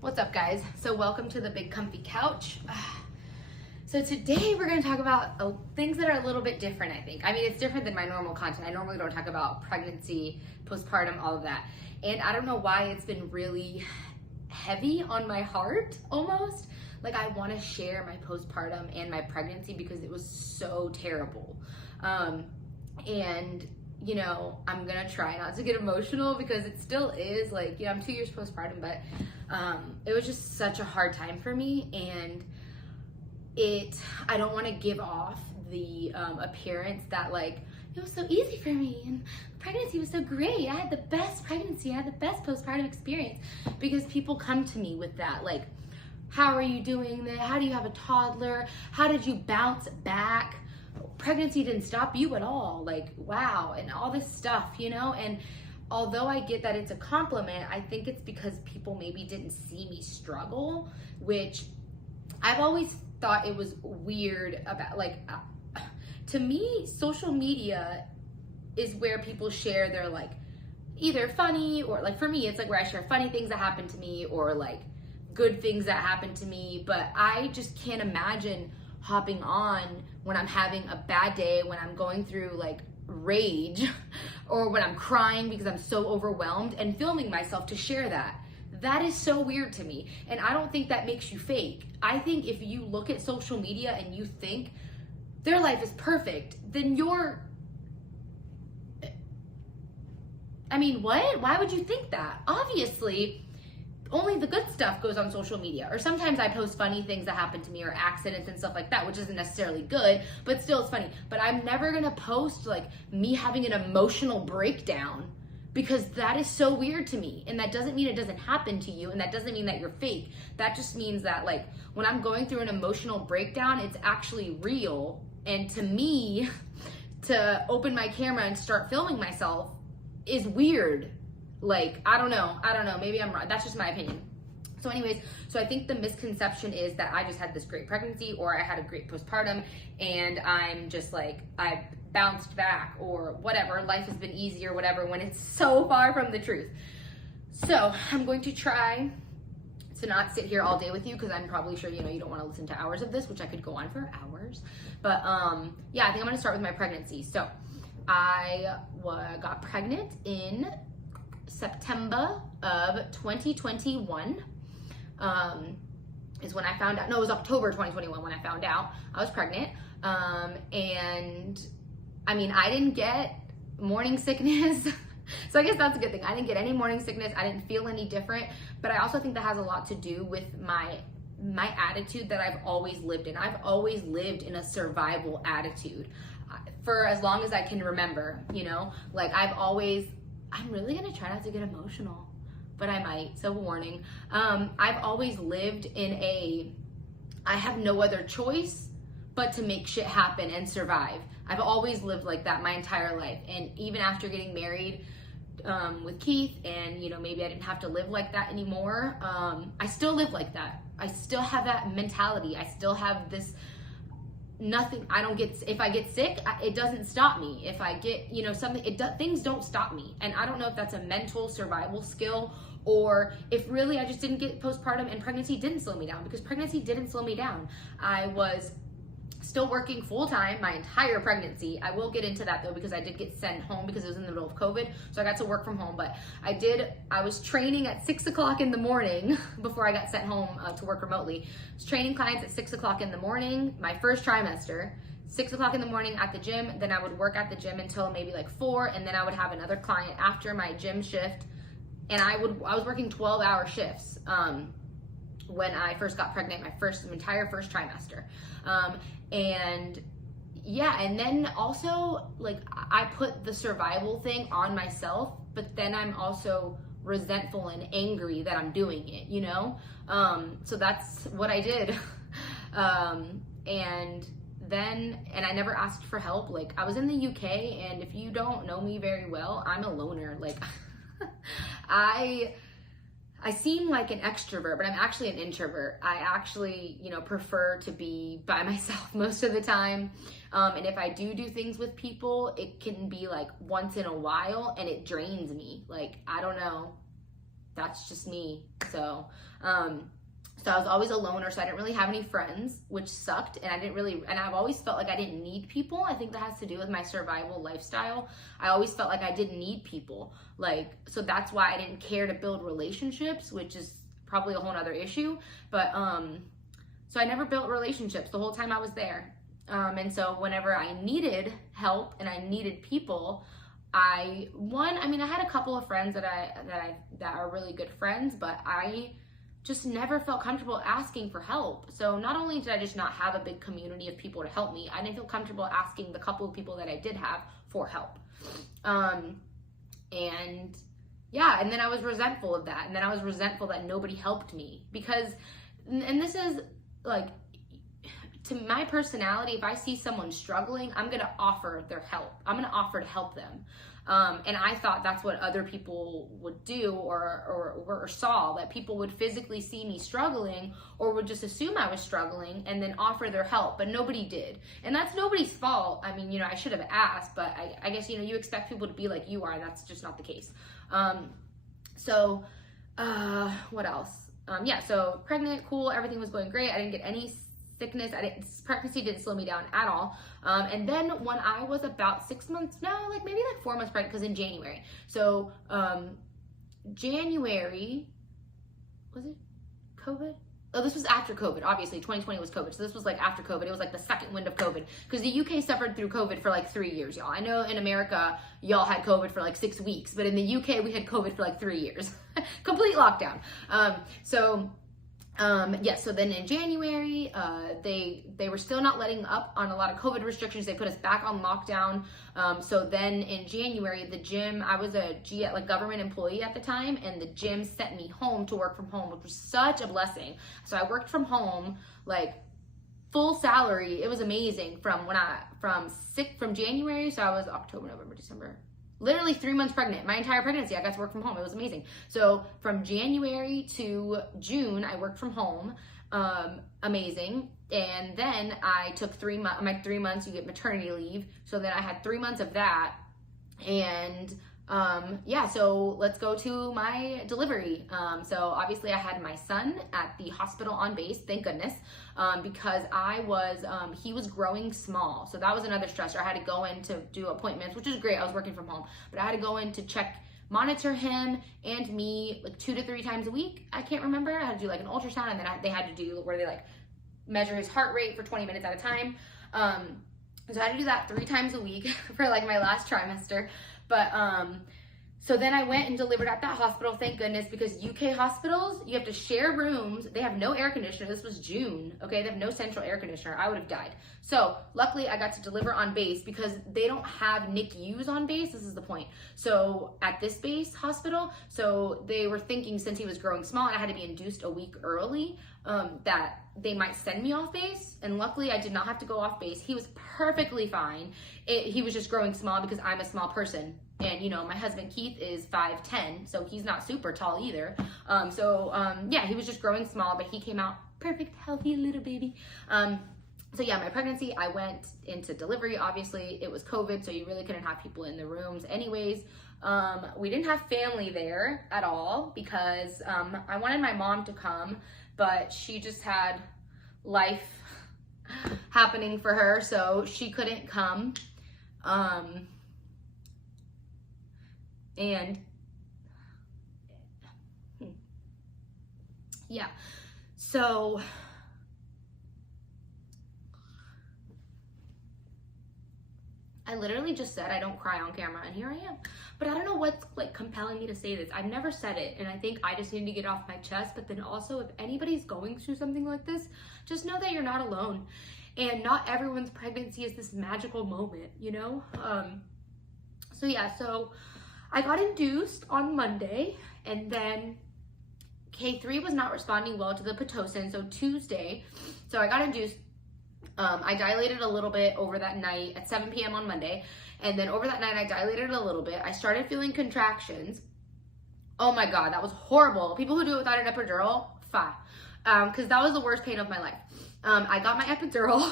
What's up, guys? So welcome to the big comfy couch. So today we're going to talk about things that are a little bit different, I think. I mean, it's different than my normal content. I normally don't talk about pregnancy, postpartum, all of that. And I don't know why it's been really heavy on my heart, almost. Like, I want to share my postpartum and my pregnancy because it was so terrible. And you know, I'm gonna try not to get emotional because it still is, like, you know, I'm 2 years postpartum, but it was just such a hard time for me, and I don't want to give off the appearance that, like, it was so easy for me and pregnancy was so great. I had the best pregnancy, I had the best postpartum experience, because people come to me with that, like, how are you doing this? How do you have a toddler? How did you bounce back? Pregnancy didn't stop you at all, like, wow, and all this stuff, you know. And although I get that it's a compliment, I think it's because people maybe didn't see me struggle, which I've always thought it was weird about, like, to me, social media is where people share their, like, either funny, or, like, for me, it's like where I share funny things that happen to me, or like good things that happen to me. But I just can't imagine hopping on when I'm having a bad day, when I'm going through, like, rage, or when I'm crying because I'm so overwhelmed, and filming myself to share that. That is so weird to me. And I don't think that makes you fake. I think if you look at social media and you think their life is perfect, then I mean, what? Why would you think that? Obviously, only the good stuff goes on social media. Or sometimes I post funny things that happen to me, or accidents and stuff like that, which isn't necessarily good, but still it's funny. But I'm never gonna post, like, me having an emotional breakdown, because that is so weird to me. And that doesn't mean it doesn't happen to you, and that doesn't mean that you're fake. That just means that, like, when I'm going through an emotional breakdown, it's actually real. And to me, to open my camera and start filming myself is weird. Like, I don't know, maybe I'm wrong. That's just my opinion. So anyways, so I think the misconception is that I just had this great pregnancy, or I had a great postpartum, and I'm just like, I bounced back, or whatever, life has been easy, or whatever, when it's so far from the truth. So I'm going to try to not sit here all day with you, because I'm probably sure, you know, you don't want to listen to hours of this, which I could go on for hours. But yeah, I think I'm going to start with my pregnancy. So I got pregnant in September of 2021 is when I found out. No, it was October 2021 when I found out I was pregnant. And I mean, I didn't get morning sickness. So I guess that's a good thing. I didn't get any morning sickness. I didn't feel any different. But I also think that has a lot to do with my attitude that I've always lived in. I've always lived in a survival attitude for as long as I can remember, you know? Like, I'm really gonna try not to get emotional, but I might, so warning. I've always lived in I have no other choice but to make shit happen and survive. I've always lived like that my entire life. And even after getting married with Keith, and, you know, maybe I didn't have to live like that anymore, I still live like that. I still have that mentality. I still have this, if I get sick, it doesn't stop me. If I get, you know, something, things don't stop me. And I don't know if that's a mental survival skill, or if really I just didn't get postpartum and pregnancy didn't slow me down, because pregnancy didn't slow me down. I was still working full-time my entire pregnancy. I will get into that though, because I did get sent home because it was in the middle of COVID. So I got to work from home, but I was training at 6 o'clock in the morning before I got sent home to work remotely. I was training clients at 6 o'clock in the morning, my first trimester, 6 o'clock in the morning at the gym. Then I would work at the gym until maybe like 4. And then I would have another client after my gym shift. And I was working 12-hour shifts when I first got pregnant, my entire first trimester. And yeah, and then also, like, I put the survival thing on myself, but then I'm also resentful and angry that I'm doing it, you know? So that's what I did. And I never asked for help. Like, I was in the UK, and if you don't know me very well, I'm a loner. Like, I seem like an extrovert, but I'm actually an introvert. I actually, you know, prefer to be by myself most of the time. And if I do things with people, it can be like once in a while, and it drains me. Like, I don't know. that's just me. So I was always a loner, so I didn't really have any friends, which sucked. And I've always felt like I didn't need people. I think that has to do with my survival lifestyle. I always felt like I didn't need people. Like, so that's why I didn't care to build relationships, which is probably a whole nother issue. But, so I never built relationships the whole time I was there. And so whenever I needed help and I needed people, I had a couple of friends that are really good friends, but I just never felt comfortable asking for help. So not only did I just not have a big community of people to help me, I didn't feel comfortable asking the couple of people that I did have for help. And then I was resentful of that. And then I was resentful that nobody helped me because, and this is like, to my personality, if I see someone struggling, I'm going to offer their help. I'm going to offer to help them. And I thought that's what other people would do or saw, that people would physically see me struggling or would just assume I was struggling and then offer their help, but nobody did. And that's nobody's fault. I mean, I should have asked, but I guess, you expect people to be like you are, and that's just not the case. What else? So pregnant, cool, everything was going great. I didn't get any sickness. Pregnancy didn't slow me down at all. And then when I was about 4 months pregnant, because in January. So January, was it COVID? Oh, this was after COVID. Obviously, 2020 was COVID. So this was like after COVID. It was like the second wind of COVID. Because the UK suffered through COVID for like 3 years, y'all. I know in America, y'all had COVID for like 6 weeks. But in the UK, we had COVID for like 3 years. Complete lockdown. So then in January, they were still not letting up on a lot of COVID restrictions. They put us back on lockdown. So then in January, the gym, I was a government employee at the time, and the gym sent me home to work from home, which was such a blessing. So I worked from home, like full salary. It was amazing from January. So I was October, November, December. Literally 3 months pregnant. My entire pregnancy, I got to work from home. It was amazing. So from January to June, I worked from home. Amazing. And then I took 3 months, my 3 months, you get maternity leave. So then I had 3 months of that. And so let's go to my delivery. So obviously I had my son at the hospital on base, thank goodness, because he was growing small. So that was another stressor. I had to go in to do appointments, which is great. I was working from home, but I had to go in to monitor him and me like 2 to 3 times a week. I can't remember. I had to do like an ultrasound, and then they had to do where they like measure his heart rate for 20 minutes at a time. So I had to do that 3 times a week for like my last trimester. But, so then I went and delivered at that hospital, thank goodness, because UK hospitals, you have to share rooms. They have no air conditioner. This was June, okay? They have no central air conditioner. I would have died. So luckily I got to deliver on base because they don't have NICUs on base. This is the point. So at this base hospital, so they were thinking since he was growing small and I had to be induced a week early, that they might send me off base. And luckily I did not have to go off base. He was perfectly fine. He was just growing small because I'm a small person. And my husband Keith is 5'10", so he's not super tall either. He was just growing small, but he came out perfect, healthy little baby. My pregnancy, I went into delivery. Obviously, it was COVID, so you really couldn't have people in the rooms anyways. We didn't have family there at all because I wanted my mom to come, but she just had life happening for her, so she couldn't come. So I literally just said I don't cry on camera, and here I am. But I don't know what's like compelling me to say this. I've never said it, and I think I just need to get it off my chest. But then also, if anybody's going through something like this, just know that you're not alone. And not everyone's pregnancy is this magical moment, So I got induced on Monday, and then K3 was not responding well to the Pitocin, so Tuesday. So I got induced. I dilated a little bit over that night at 7 p.m. on Monday, and then over that night I dilated a little bit. I started feeling contractions. Oh my God, that was horrible. People who do it without an epidural, because that was the worst pain of my life. I got my epidural.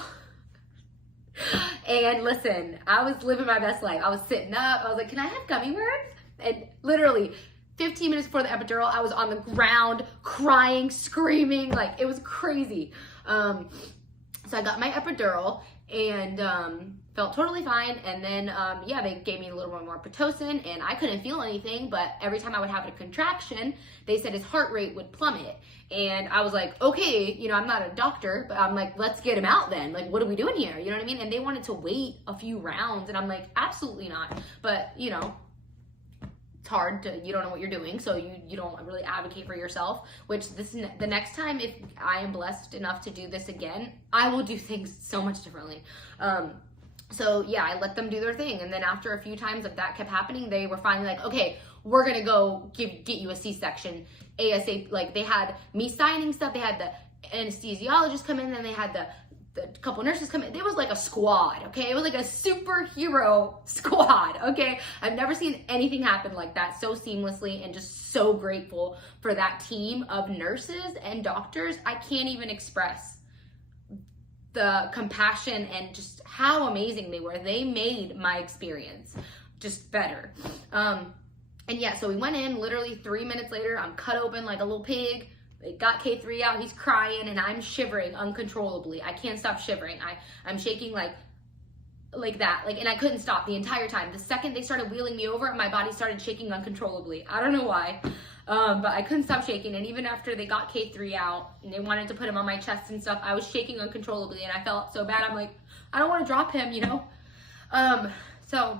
And listen, I was living my best life. I was sitting up. I was like, can I have gummy worms? And literally 15 minutes before the epidural, I was on the ground crying, screaming, like it was crazy. So I got my epidural and felt totally fine. And then, yeah, they gave me a little bit more Pitocin and I couldn't feel anything, but every time I would have a contraction, they said his heart rate would plummet. And I was like, okay, you know, I'm not a doctor, but I'm like, let's get him out then. Like, what are we doing here? You know what I mean? And they wanted to wait a few rounds and I'm like, absolutely not. But, you know, it's hard to, you don't know what you're doing, so you don't really advocate for yourself, which the next time, if I am blessed enough to do this again, I will do things so much differently. So yeah, I let them do their thing. And then after a few times of that kept happening, they were finally like, okay, we're gonna go get you a C-section ASAP. Like they had me signing stuff, they had the anesthesiologist come in, then they had the couple nurses come in. It was like a squad, okay? It was like a superhero squad, okay? I've never seen anything happen like that so seamlessly, and just so grateful for that team of nurses and doctors. I can't even express the compassion and just how amazing they were. They made my experience just better. And yeah, so we went in, literally 3 minutes later, I'm cut open like a little pig. They got K3 out, he's crying, and I'm shivering uncontrollably. I can't stop shivering. I'm shaking like that, like, and I couldn't stop the entire time. The second they started wheeling me over, my body started shaking uncontrollably. I don't know why, but I couldn't stop shaking. And even after they got K3 out and they wanted to put him on my chest and stuff, I was shaking uncontrollably, and I felt so bad. I'm like, I don't want to drop him, you know? So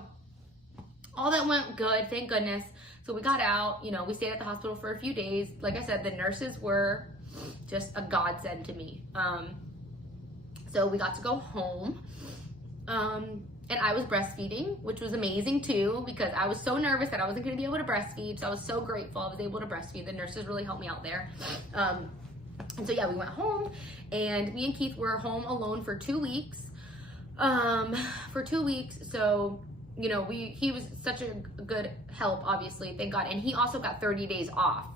all that went good, thank goodness. So we got out, you know, we stayed at the hospital for a few days. Like I said, the nurses were just a godsend to me. So we got to go home. And I was breastfeeding, which was amazing too, because I was so nervous that I wasn't gonna be able to breastfeed. So I was so grateful I was able to breastfeed. The nurses really helped me out there. And so yeah, we went home, and me and Keith were home alone for 2 weeks. So, you know, he was such a good help, obviously, thank God. And he also got 30 days off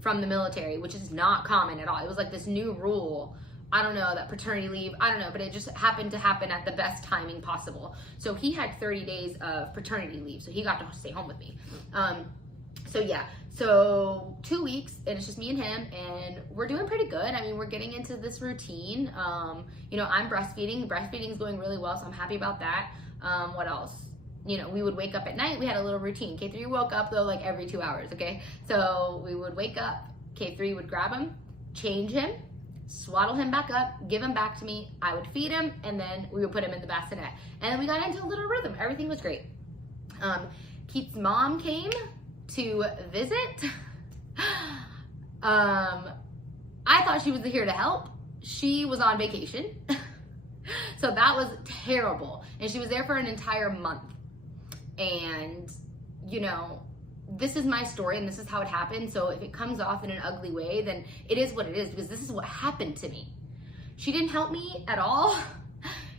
from the military, which is not common at all. It was like this new rule. I don't know, that paternity leave, I don't know, but it just happened to happen at the best timing possible. So he had 30 days of paternity leave, so he got to stay home with me. So yeah, so 2 weeks, and it's just me and him, and we're doing pretty good. I mean, we're getting into this routine. You know, I'm breastfeeding. Breastfeeding is going really well, so I'm happy about that. What else? You know, we would wake up at night. We had a little routine. K3 woke up though like every 2 hours, okay? So we would wake up, K3 would grab him, change him, swaddle him back up, give him back to me. I would feed him, and then we would put him in the bassinet. And then we got into a little rhythm. Everything was great. Keith's mom came to visit. I thought she was here to help. She was on vacation. So that was terrible. And she was there for an entire month. And, you know, this is my story and this is how it happened. So if it comes off in an ugly way, then it is what it is, because this is what happened to me. She didn't help me at all.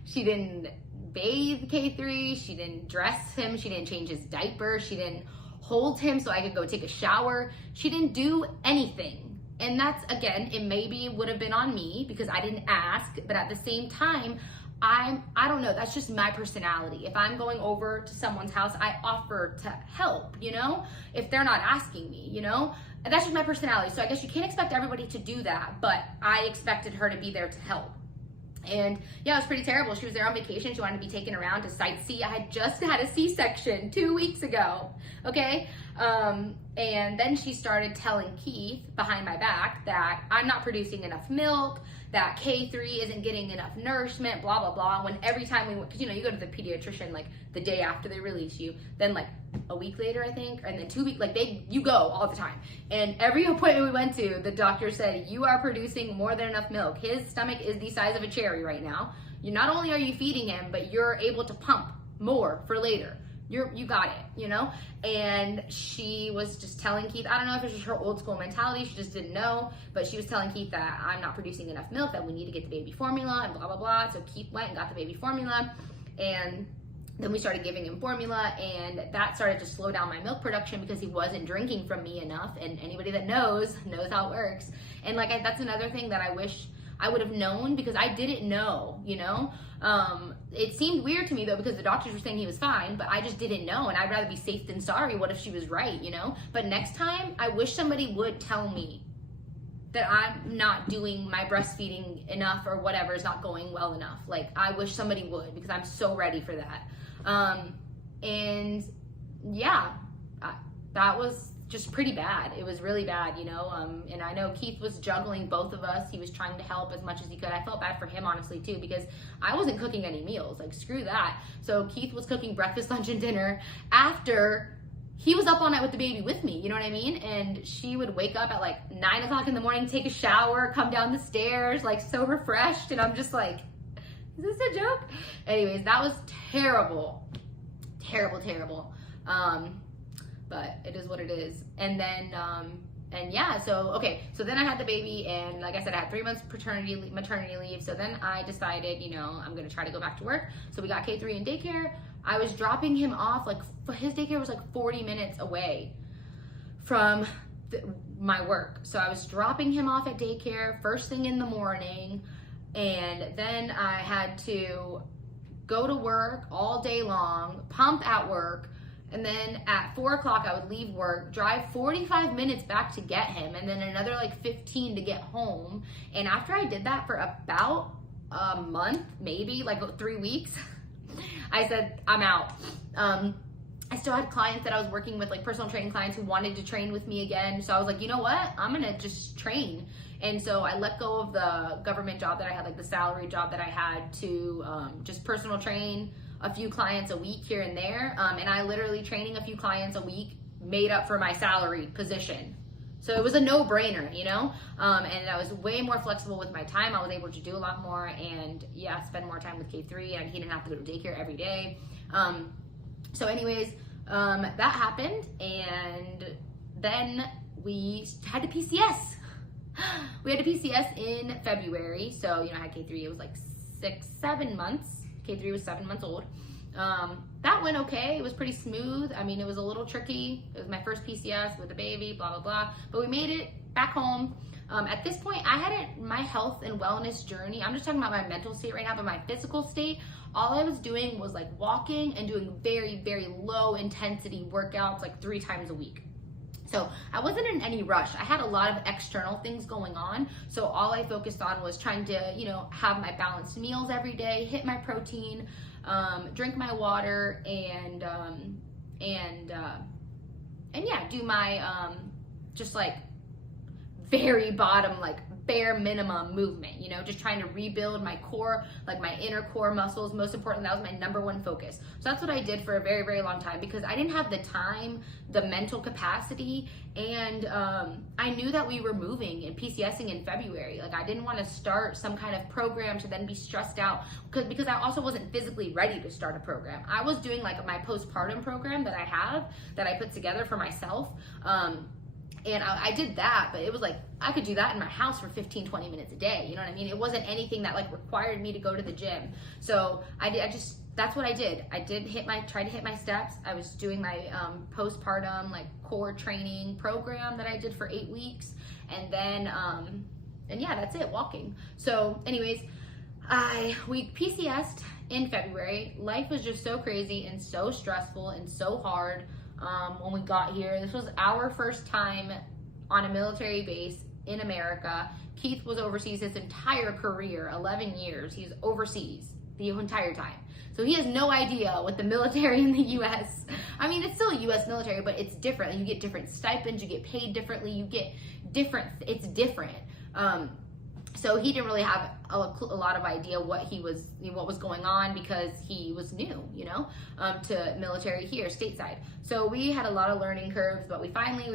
She didn't bathe K3. She didn't dress him. She didn't change his diaper. She didn't hold him so I could go take a shower. She didn't do anything. And that's, again, it maybe would have been on me because I didn't ask, but at the same time, I don't know, that's just my personality. If I'm going over to someone's house, I offer to help, you know, if they're not asking me, you know, and that's just my personality. So I guess you can't expect everybody to do that, but I expected her to be there to help. And yeah, it was pretty terrible. She was there on vacation. She wanted to be taken around to sightsee. I had just had a C-section 2 weeks ago, okay? And then she started telling Keith behind my back that I'm not producing enough milk, that K3 isn't getting enough nourishment, blah, blah, blah. When every time we went, because you know, you go to the pediatrician like the day after they release you, then like a week later, I think, and then 2 weeks, like you go all the time. And every appointment we went to, the doctor said, you are producing more than enough milk. His stomach is the size of a cherry right now. You not only are you feeding him, but you're able to pump more for later. You got it, you know? And she was just telling Keith, I don't know if it's just her old school mentality, she just didn't know, but she was telling Keith that I'm not producing enough milk, that we need to get the baby formula and blah, blah, blah. So Keith went and got the baby formula, and then we started giving him formula, and that started to slow down my milk production because he wasn't drinking from me enough. And anybody that knows how it works. And like, that's another thing that I wish I would have known, because I didn't know, you know? It seemed weird to me though, because the doctors were saying he was fine, but I just didn't know, and I'd rather be safe than sorry. What if she was right, you know? But next time, I wish somebody would tell me that I'm not doing my breastfeeding enough, or whatever is not going well enough. Like, I wish somebody would, because I'm so ready for that. And yeah, that was just pretty bad. It was really bad, you know? And I know Keith was juggling both of us. He was trying to help as much as he could. I felt bad for him, honestly, too, because I wasn't cooking any meals. Like, screw that. So Keith was cooking breakfast, lunch, and dinner after he was up all night with the baby with me, you know what I mean? And she would wake up at like 9 o'clock in the morning, take a shower, come down the stairs, like so refreshed. And I'm just like, is this a joke? Anyways, that was terrible. Terrible, terrible. But it is what it is. And then, and yeah, so then I had the baby, and like I said, I had 3 months maternity leave. So then I decided, you know, I'm gonna try to go back to work. So we got K3 in daycare. I was dropping him off, like his daycare was like 40 minutes away from my work. So I was dropping him off at daycare first thing in the morning, and then I had to go to work all day long, pump at work, and then at 4 o'clock I would leave work, drive 45 minutes back to get him, and then another like 15 to get home. And after I did that for about a month, maybe like 3 weeks, I said, I'm out. I still had clients that I was working with, like personal training clients who wanted to train with me again. So I was like, you know what? I'm gonna just train. And so I let go of the government job that I had, like the salary job that I had, to just personal train a few clients a week here and there. And I literally, training a few clients a week, made up for my salary position. So it was a no-brainer, you know? And I was way more flexible with my time. I was able to do a lot more, and yeah, spend more time with K3, and he didn't have to go to daycare every day. So anyways, that happened, and then we had to PCS. We had to PCS in February. So, you know, I had K3, it was like 7 months. K3 was 7 months old. That went okay. It was pretty smooth. I mean, it was a little tricky. It was my first PCS with a baby, blah, blah, blah. But we made it back home. At this point, I hadn't, my health and wellness journey, I'm just talking about my mental state right now, but my physical state, all I was doing was like walking and doing very, very low intensity workouts like 3 times a week. So I wasn't in any rush. I had a lot of external things going on. So all I focused on was trying to, you know, have my balanced meals every day, hit my protein, drink my water, and yeah, do my, just like very bottom, like bare minimum movement, you know, just trying to rebuild my core, like my inner core muscles. Most importantly, that was my #1 focus. So that's what I did for a very, very long time, because I didn't have the time, the mental capacity, and I knew that we were moving and PCSing in February. Like, I didn't want to start some kind of program to then be stressed out, because I also wasn't physically ready to start a program. I was doing like my postpartum program that I have, that I put together for myself. And I did that, but it was like, I could do that in my house for 15, 20 minutes a day. You know what I mean? It wasn't anything that like required me to go to the gym. So that's what I did. I tried to hit my steps. I was doing my postpartum like core training program that I did for 8 weeks. And then, and yeah, that's it, walking. So anyways, we PCS'd in February. Life was just so crazy and so stressful and so hard. When we got here, this was our first time on a military base in America. Keith was overseas his entire career, 11 years. He's overseas the entire time. So he has no idea what the military in the US, I mean, it's still a US military, but it's different. You get different stipends, you get paid differently, you get different, it's different. So he didn't really have a lot of idea what was going on, because he was new, you know, to military here stateside. So we had a lot of learning curves, but we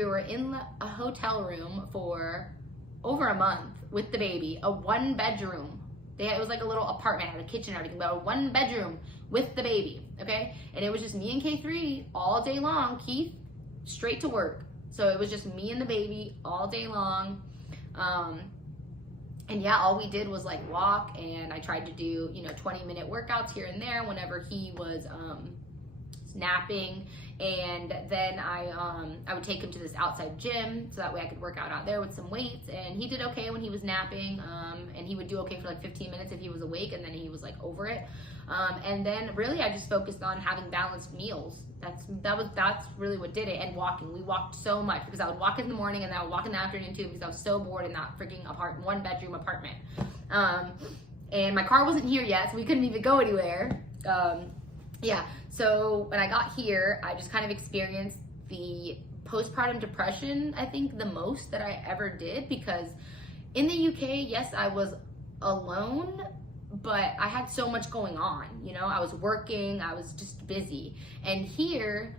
were in a hotel room for over a month with the baby, a 1-bedroom. It was like a little apartment, had a kitchen and everything, but a 1-bedroom with the baby, okay? And it was just me and K3 all day long. Keith, straight to work. So it was just me and the baby all day long. And yeah, all we did was like walk, and I tried to do, you know, 20-minute workouts here and there whenever he was was napping, and then I would take him to this outside gym so that way I could work out there with some weights, and he did okay when he was napping, and he would do okay for like 15 minutes if he was awake, and then he was like over it. And then really I just focused on having balanced meals. That's really what did it. And walking. We walked so much because I would walk in the morning and then I would walk in the afternoon too because I was so bored in that freaking one bedroom apartment. And my car wasn't here yet, so we couldn't even go anywhere. Yeah, so when I got here, I just kind of experienced the postpartum depression, I think, the most that I ever did, because in the UK, yes, I was alone, but I had so much going on, you know, I was working, I was just busy. And here,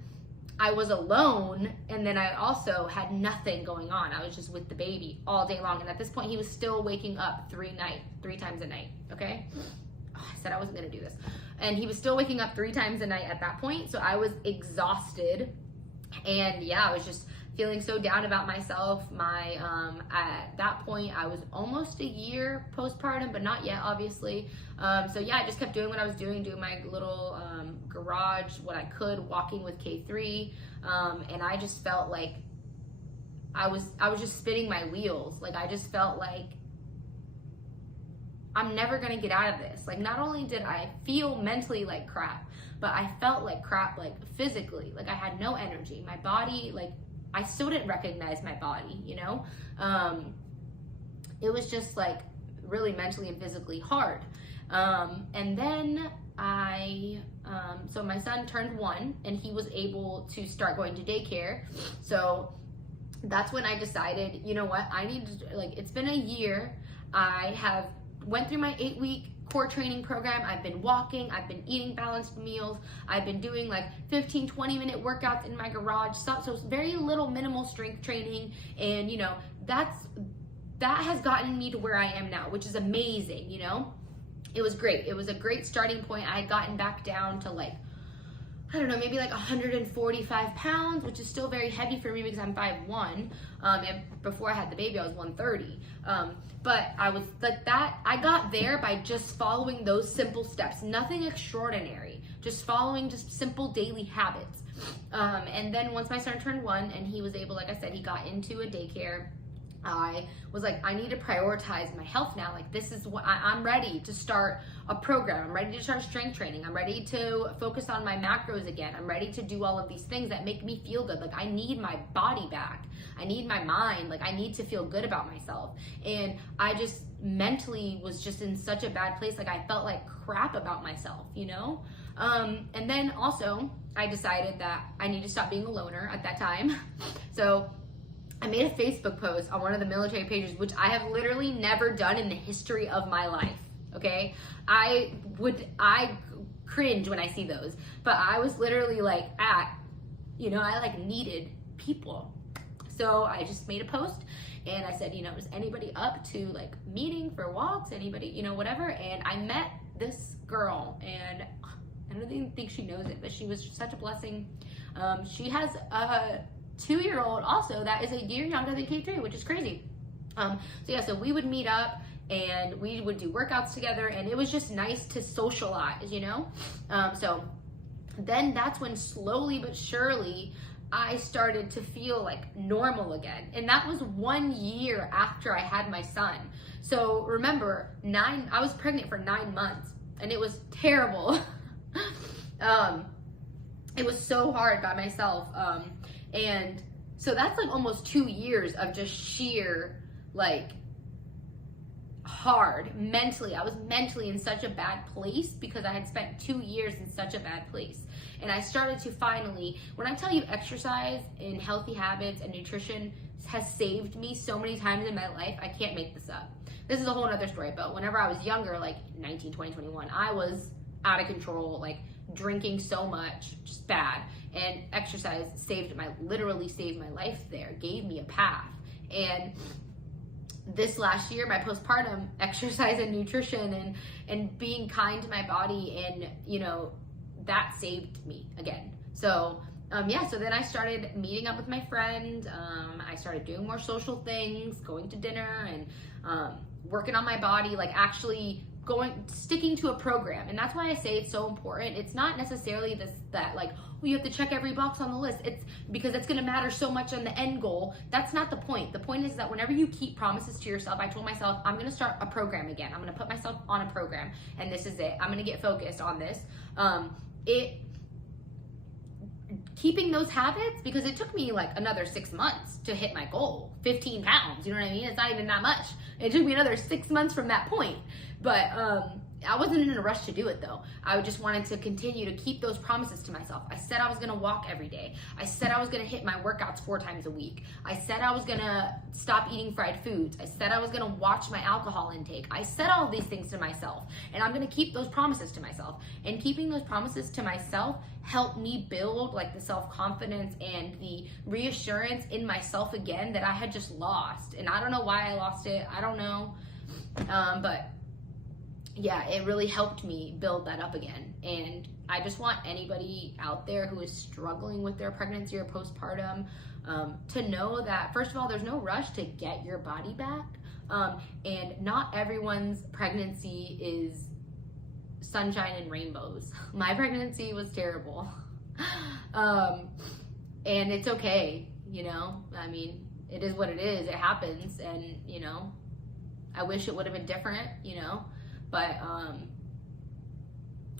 I was alone, and then I also had nothing going on. I was just with the baby all day long. And at this point, he was still waking up three times a night, okay? Oh, I said I wasn't gonna do this. And he was still waking up 3 times a night at that point. So I was exhausted. And yeah, I was just feeling so down about myself. At that point, I was almost a year postpartum, but not yet, obviously. So yeah, I just kept doing what I was doing my little garage, what I could, walking with K3. And I just felt like I was just spinning my wheels. Like, I just felt like I'm never gonna get out of this. Like, not only did I feel mentally like crap, but I felt like crap, like physically. Like, I had no energy. My body, like, I still didn't recognize my body, you know? It was just like really mentally and physically hard. And then so my son turned 1 and he was able to start going to daycare. So that's when I decided, you know what, I need to, like, it's been a year. I have went through my 8-week core training program. I've been walking, I've been eating balanced meals, I've been doing like 15-20 minute workouts in my garage, so very little minimal strength training, and you know, that has gotten me to where I am now, which is amazing. You know, it was great. It was a great starting point. I had gotten back down to like, I don't know, maybe like 145 pounds, which is still very heavy for me because I'm 5'1", and before I had the baby I was 130. But I was like that, I got there by just following those simple steps, nothing extraordinary, just following just simple daily habits. And then once my son turned 1 and he was able, like I said, he got into a daycare, I was like, I need to prioritize my health now. Like, this is what I'm ready to start a program. I'm ready to start strength training. I'm ready to focus on my macros again. I'm ready to do all of these things that make me feel good. Like, I need my body back. I need my mind. Like, I need to feel good about myself. And I just mentally was just in such a bad place. Like, I felt like crap about myself, you know? And then also I decided that I need to stop being a loner at that time. So I made a Facebook post on one of the military pages, which I have literally never done in the history of my life, okay? I cringe when I see those, but I was literally like I like needed people. So I just made a post and I said, you know, is anybody up to like meeting for walks? Anybody, you know, whatever. And I met this girl, and I don't even think she knows it, but she was such a blessing. She has a 2-year-old also that is a year younger than K3, which is crazy. So yeah, so we would meet up and we would do workouts together, and it was just nice to socialize, you know? So then that's when slowly but surely I started to feel like normal again. And that was 1 year after I had my son. So remember, I was pregnant for 9 months and it was terrible. It was so hard by myself. And so that's like almost 2 years of just sheer, like, hard mentally. I was mentally in such a bad place because I had spent 2 years in such a bad place. And I started to finally, when I tell you exercise and healthy habits and nutrition has saved me so many times in my life, I can't make this up. This is a whole other story, but whenever I was younger, like 19, 20, 21, I was out of control, like drinking so much, just bad. And exercise literally saved my life there, gave me a path. And this last year, my postpartum exercise and nutrition and being kind to my body, and you know, that saved me again. So so then I started meeting up with my friend. I started doing more social things, going to dinner, and working on my body, like actually sticking to a program. And that's why I say it's so important. It's not necessarily that like, well, you have to check every box on the list. It's because it's going to matter so much on the end goal. That's not the point. The point is that whenever you keep promises to yourself, I told myself, I'm going to start a program again. I'm going to put myself on a program, and this is it. I'm going to get focused on this. Keeping those habits, because it took me like another 6 months to hit my goal, 15 pounds, you know what I mean? It's not even that much. It took me another 6 months from that point. But I wasn't in a rush to do it though. I just wanted to continue to keep those promises to myself. I said I was gonna walk every day. I said I was gonna hit my workouts 4 times a week. I said I was gonna stop eating fried foods. I said I was gonna watch my alcohol intake. I said all of these things to myself, and I'm gonna keep those promises to myself. And keeping those promises to myself helped me build like the self-confidence and the reassurance in myself again that I had just lost. And I don't know why I lost it. I don't know. But yeah, it really helped me build that up again. And I just want anybody out there who is struggling with their pregnancy or postpartum to know that, first of all, there's no rush to get your body back. And not everyone's pregnancy is sunshine and rainbows. My pregnancy was terrible. And it's okay, you know? I mean, it is what it is. It happens. And, you know, I wish it would have been different, you know? But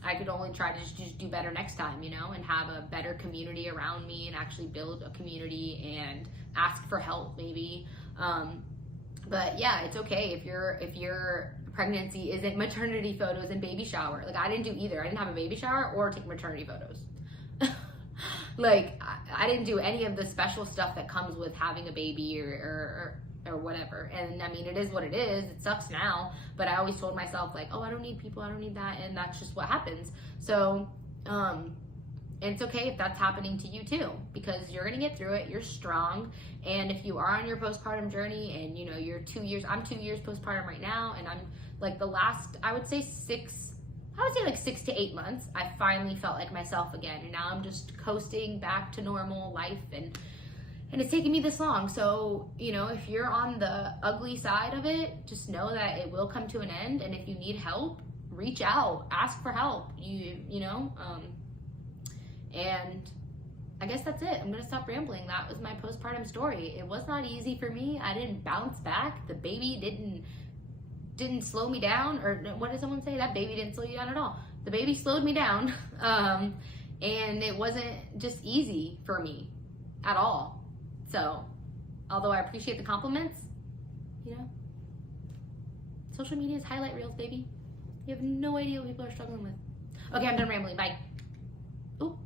I could only try to just do better next time, you know, and have a better community around me and actually build a community and ask for help maybe. But yeah, it's okay if your pregnancy isn't maternity photos and baby shower. Like, I didn't do either. I didn't have a baby shower or take maternity photos. Like, I didn't do any of the special stuff that comes with having a baby or whatever. And I mean, it is what it is. It sucks now, but I always told myself like, oh, I don't need people, I don't need that, and that's just what happens. So and it's okay if that's happening to you too, because you're gonna get through it. You're strong. And if you are on your postpartum journey and you know you're 2 years, I'm 2 years postpartum right now, and I'm like the last, I would say 6 to 8 months, I finally felt like myself again. And now I'm just coasting back to normal life, and it's taken me this long. So, you know, if you're on the ugly side of it, just know that it will come to an end. And if you need help, reach out, ask for help, you know, and I guess that's it. I'm going to stop rambling. That was my postpartum story. It was not easy for me. I didn't bounce back. The baby didn't slow me down, or what did someone say? That baby didn't slow you down at all. The baby slowed me down. And it wasn't just easy for me at all. So, although I appreciate the compliments, you know, social media is highlight reels, baby. You have no idea what people are struggling with. Okay, I'm done rambling. Bye. Ooh.